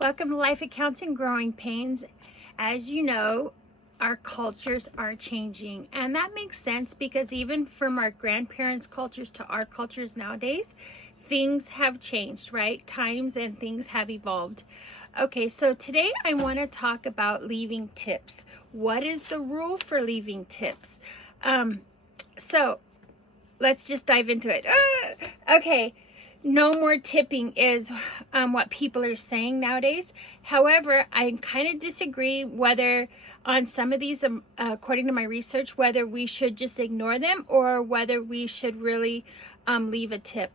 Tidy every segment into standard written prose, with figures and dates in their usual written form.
Welcome to Life Accounts and Growing Pains. As you know, our cultures are changing, and that makes sense because even from our grandparents' cultures to our cultures nowadays, things have changed, right? Times and things have evolved. Okay, so today I want to talk about leaving tips. What is the rule for leaving tips? So let's just dive into it. Okay, no more tipping is what people are saying nowadays. However, I kind of disagree whether on some of these, according to my research, whether we should just ignore them or whether we should really leave a tip.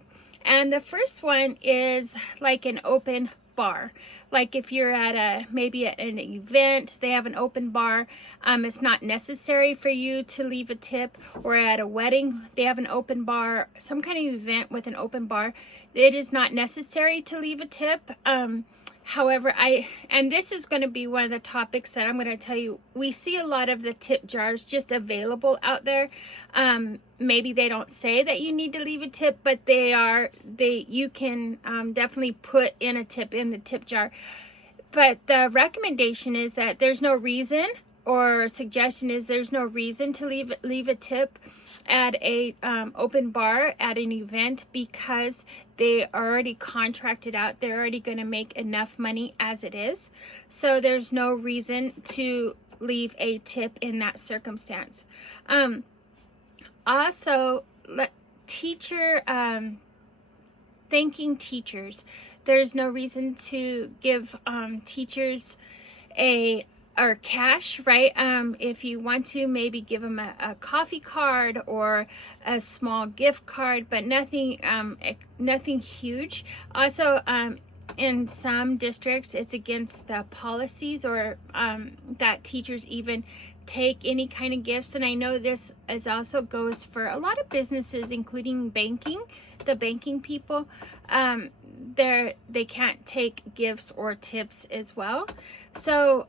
And the first one is like an open bar. Like if you're at maybe at an event, they have an open bar. It's not necessary for you to leave a tip. Or at a wedding, they have an open bar. Some kind of event with an open bar, it is not necessary to leave a tip. However, and this is going to be one of the topics that I'm going to tell you. We see a lot of the tip jars just available out there. Maybe they don't say that you need to leave a tip, but you can definitely put in a tip in the tip jar. But the recommendation is that there's no reason, or suggestion is there's no reason to leave a tip at a open bar at an event, because they are already contracted out. They're already going to make enough money as it is. So there's no reason to leave a tip in that circumstance. Also, thanking teachers. There's no reason to give teachers or cash, right? If you want to, maybe give them a coffee card or a small gift card, but nothing huge. Also, in some districts, it's against the policies or that teachers even take any kind of gifts. And I know this also goes for a lot of businesses, including banking. The banking people, they can't take gifts or tips as well. So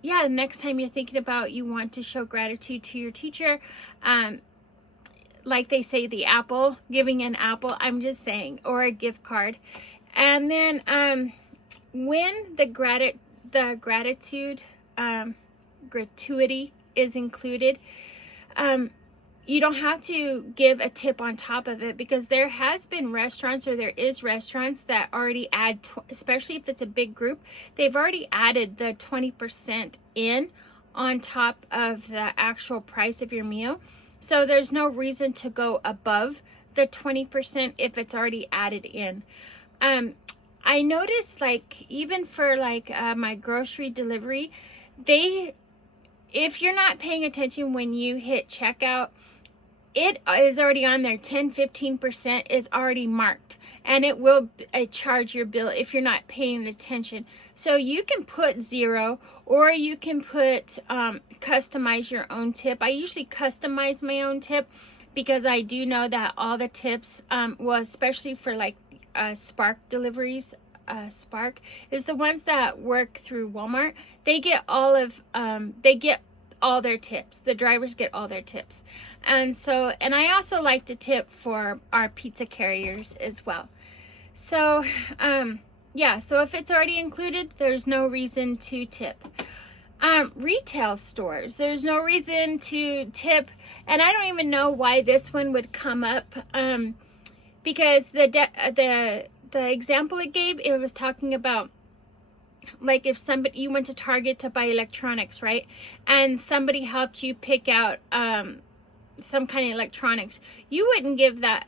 yeah, next time you're thinking about you want to show gratitude to your teacher, like they say, the apple, giving an apple, I'm just saying, or a gift card. And then when the gratitude gratuity is included, you don't have to give a tip on top of it, because there has been restaurants, or there is restaurants that already add, especially if it's a big group, they've already added the 20% in on top of the actual price of your meal. So there's no reason to go above the 20% if it's already added in. I noticed, like, even for like my grocery delivery, if you're not paying attention when you hit checkout, it is already on there. 10-15% is already marked, and it will charge your bill if you're not paying attention. So you can put 0, or you can put customize your own tip. I usually customize my own tip, because I do know that all the tips, well, especially for like Spark deliveries, Spark is the ones that work through Walmart. They get all their tips. The drivers get all their tips. And I also like to tip for our pizza carriers as well. So yeah, so if it's already included, there's no reason to tip. Retail stores, there's no reason to tip, and I don't even know why this one would come up, because the example it gave, it was talking about, like, if you went to Target to buy electronics, right? And somebody helped you pick out some kind of electronics, you wouldn't give that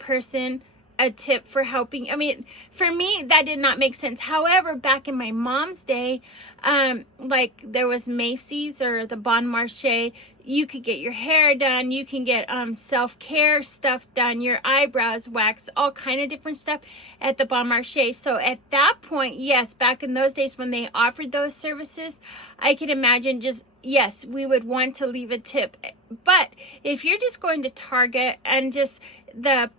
person a tip for helping. I mean, for me, that did not make sense. However, back in my mom's day, like there was Macy's or the Bon Marché, you could get your hair done, you can get self-care stuff done, your eyebrows waxed, all kind of different stuff at the Bon Marché. So at that point, yes, back in those days when they offered those services, I can imagine yes, we would want to leave a tip. But if you're just going to Target and just the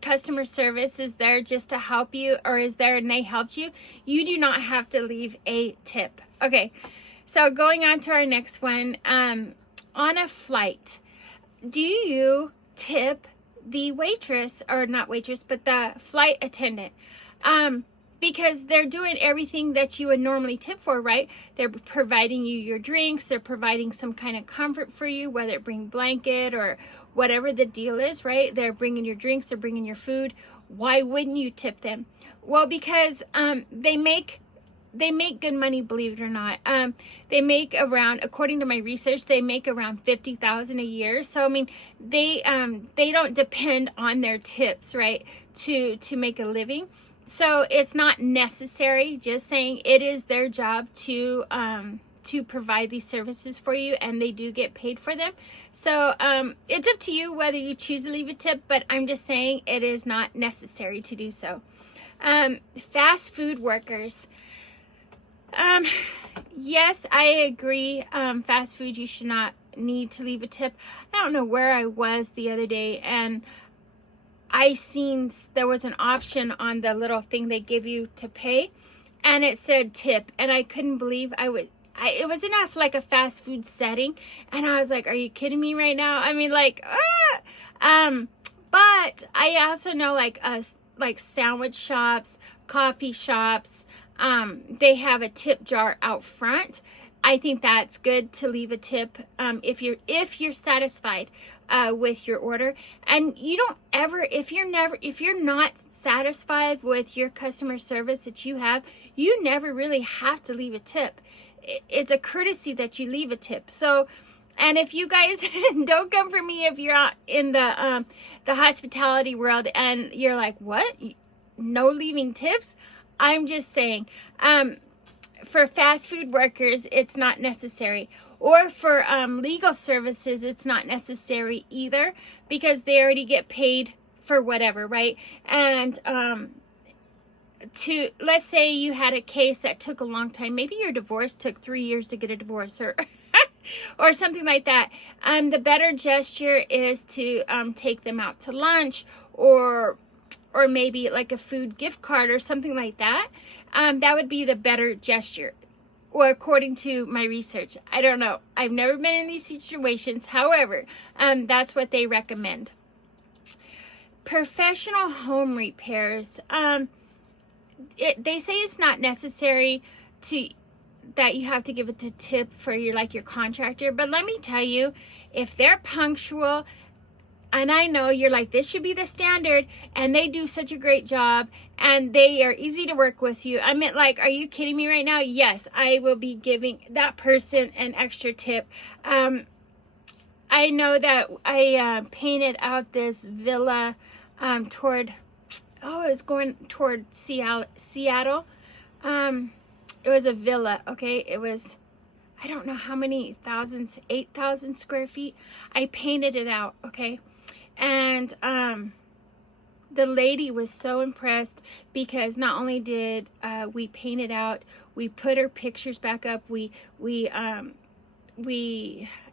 customer service is there just to help you, or is there and they helped you, you do not have to leave a tip. Okay, so going on to our next one. On a flight, do you tip the waitress, or not waitress, but the flight attendant? because they're doing everything that you would normally tip for, right? They're providing you your drinks, they're providing some kind of comfort for you, whether it bring blanket or whatever the deal is, right? They're bringing your drinks, they're bringing your food. Why wouldn't you tip them? Well, because they make good money, believe it or not. They make around, according to my research, they make around $50,000 a year. So I mean, they don't depend on their tips, right, to make a living. So it's not necessary. Just saying, it is their job to provide these services for you, and they do get paid for them. So it's up to you whether you choose to leave a tip, but I'm just saying it is not necessary to do so. Fast food workers. Yes, I agree. Fast food, you should not need to leave a tip. I don't know where I was the other day, and I seen there was an option on the little thing they give you to pay, and it said tip, and I couldn't believe it was in a fast food setting, and I was like, are you kidding me right now? I mean, like, but I also know like sandwich shops, coffee shops, they have a tip jar out front. I think that's good to leave a tip if you're satisfied with your order. And you don't ever, if you're not satisfied with your customer service that you have, you never really have to leave a tip. It's a courtesy that you leave a tip. So, and if you guys don't come for me if you're out in the hospitality world and you're like, what? No leaving tips? I'm just saying, for fast food workers, it's not necessary. Or for legal services, it's not necessary either, because they already get paid for whatever, right? And let's say you had a case that took a long time. Maybe your divorce took 3 years to get a divorce, or or something like that. The better gesture is to take them out to lunch, or maybe like a food gift card or something like that. That would be the better gesture, or according to my research. I don't know. I've never been in these situations. However, that's what they recommend. Professional home repairs. They say it's not necessary that you have to give it a tip for your contractor. But let me tell you, if they're punctual, and I know you're like, this should be the standard, and they do such a great job, and they are easy to work with you. I meant, like, are you kidding me right now? Yes, I will be giving that person an extra tip. I know that I painted out this villa it was going toward Seattle. It was a villa, okay? It was, I don't know how many thousands, 8,000 square feet. I painted it out, okay? And the lady was so impressed, because not only did we paint it out, we put her pictures back up,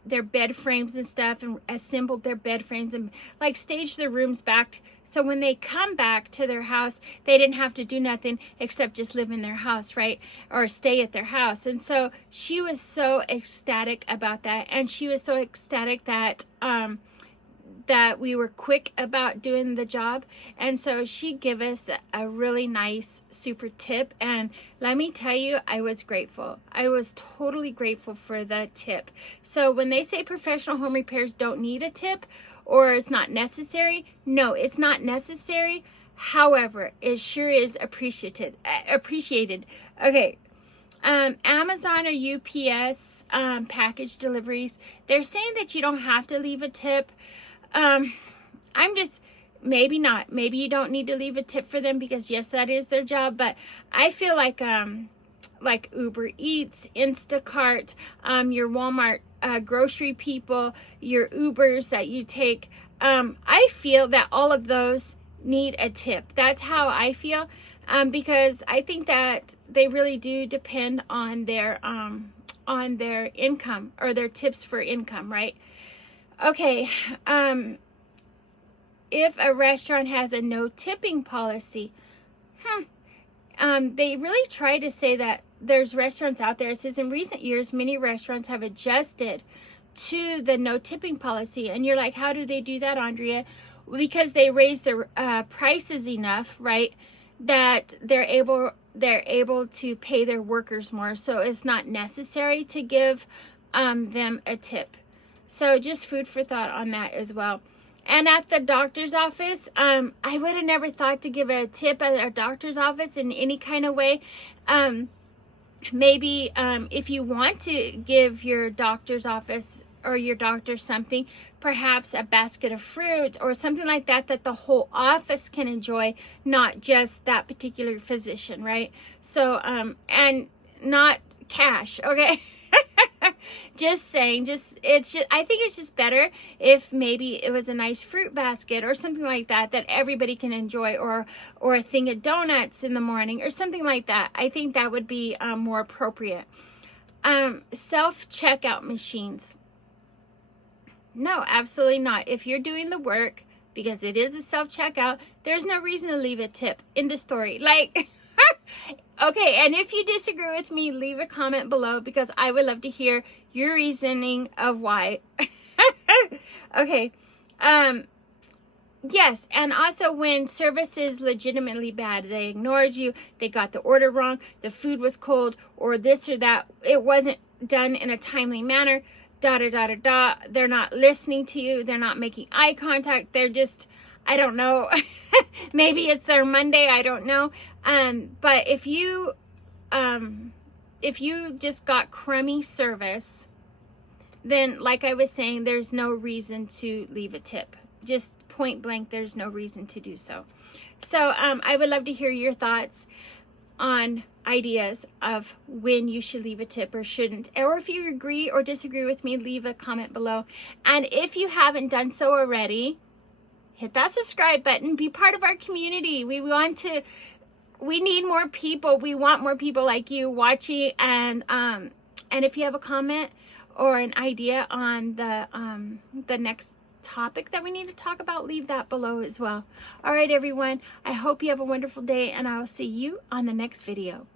their bed frames and stuff, and assembled their bed frames and like staged their rooms back, so when they come back to their house, they didn't have to do nothing except just live in their house, right? Or stay at their house. And so she was so ecstatic about that, and she was so ecstatic that that we were quick about doing the job. And so she gave us a really nice super tip, and let me tell you, I was grateful. I was totally grateful for the tip. So when they say professional home repairs don't need a tip, or it's not necessary, no, it's not necessary. However, it sure is appreciated. Okay. Amazon or UPS package deliveries, they're saying that you don't have to leave a tip. Maybe not. Maybe you don't need to leave a tip for them, because yes, that is their job. But I feel like Uber Eats, Instacart, your Walmart grocery people, your Ubers that you take, I feel that all of those need a tip. That's how I feel, because I think that they really do depend on their income, or their tips for income, right? Okay, if a restaurant has a no tipping policy, they really try to say that there's restaurants out there. It says in recent years, many restaurants have adjusted to the no tipping policy. And you're like, how do they do that, Andrea? Because they raise their prices enough, right? that they're able to pay their workers more, so it's not necessary to give them a tip. So just food for thought on that as well. And at the doctor's office, I would have never thought to give a tip at a doctor's office in any kind of way. Maybe if you want to give your doctor's office or your doctor something, perhaps a basket of fruit or something like that, that the whole office can enjoy, not just that particular physician, right? So, and not cash, okay? Just saying, I think it's just better if maybe it was a nice fruit basket or something like that that everybody can enjoy, or a thing of donuts in the morning or something like that. I think that would be more appropriate. Self-checkout machines. No, absolutely not. If you're doing the work, because it is a self-checkout, there's no reason to leave a tip. End of story. Like, okay, and if you disagree with me, leave a comment below, because I would love to hear your reasoning of why. Okay. Yes, and also when service is legitimately bad, they ignored you, they got the order wrong, the food was cold, or this or that, it wasn't done in a timely manner, they're not listening to you, they're not making eye contact, they're just, I don't know, maybe it's their Monday, I don't know. But if you just got crummy service, then like I was saying, there's no reason to leave a tip. Just point blank, there's no reason to do so. So I would love to hear your thoughts on ideas of when you should leave a tip or shouldn't, or if you agree or disagree with me, leave a comment below. And if you haven't done so already, hit that subscribe button, be part of our community. We need more people. We want more people like you watching. And if you have a comment or an idea on the next topic that we need to talk about, leave that below as well. All right, everyone. I hope you have a wonderful day, and I will see you on the next video.